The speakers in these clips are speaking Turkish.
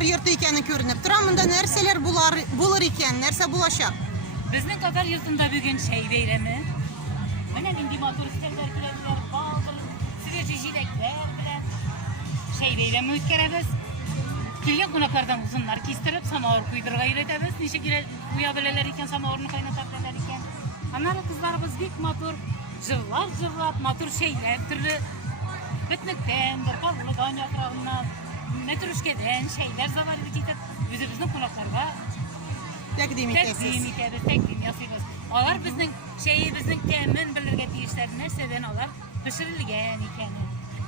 Tatar yurtu ekeni görünüp duran. Bunda nerseler bulur eken, nerse bulaşak. Bizning Tatar yurtunda bugün şey beyremi. Mana indi motor istemler bilen, baldır, sveji jilekler bilen şey beyremi ötkäremiz. Kelgen konaklardan uzunlar kestirip samavur kuydurga үйретебиz. Neçe kere uya bileler eken, samavurunu kaynatap bileler eken. Anары kızlarımız bek motor, jırlap, motor şeyler, türlü bitmekten, bir kavurludan yaprağından, metruşkeden şeyler zavar edip bizning konaklarga Takdim etesiz. Takdim yasayız. Olar bizning temin bilirge tiyişler nersadan olar pişirilgen ekeni.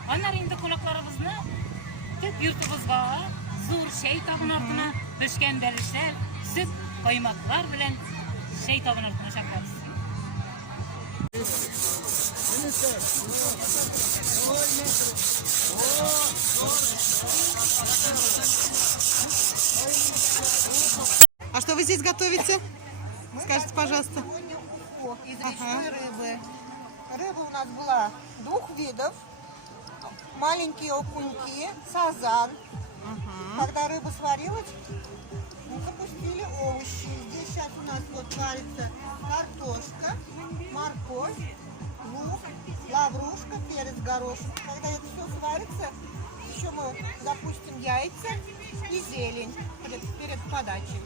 Onlar endi konaklarımızны tep yurtubuzga zo'r şey tagın ortuna pişken berişler, süt, koymaklar bilen şey tagın ortuna şakarız. А что вы здесь готовите? Скажите, пожалуйста. Сегодня уху из речной рыбы. Рыба у нас была двух видов. Маленькие окуньки, сазан. Когда рыба сварилась, мы запустили овощи. Здесь сейчас у нас вот варится картошка, морковь, лук, лаврушка, перец, горошек. Когда это все сварится, еще мы запустим яйца и зелень перед подачей.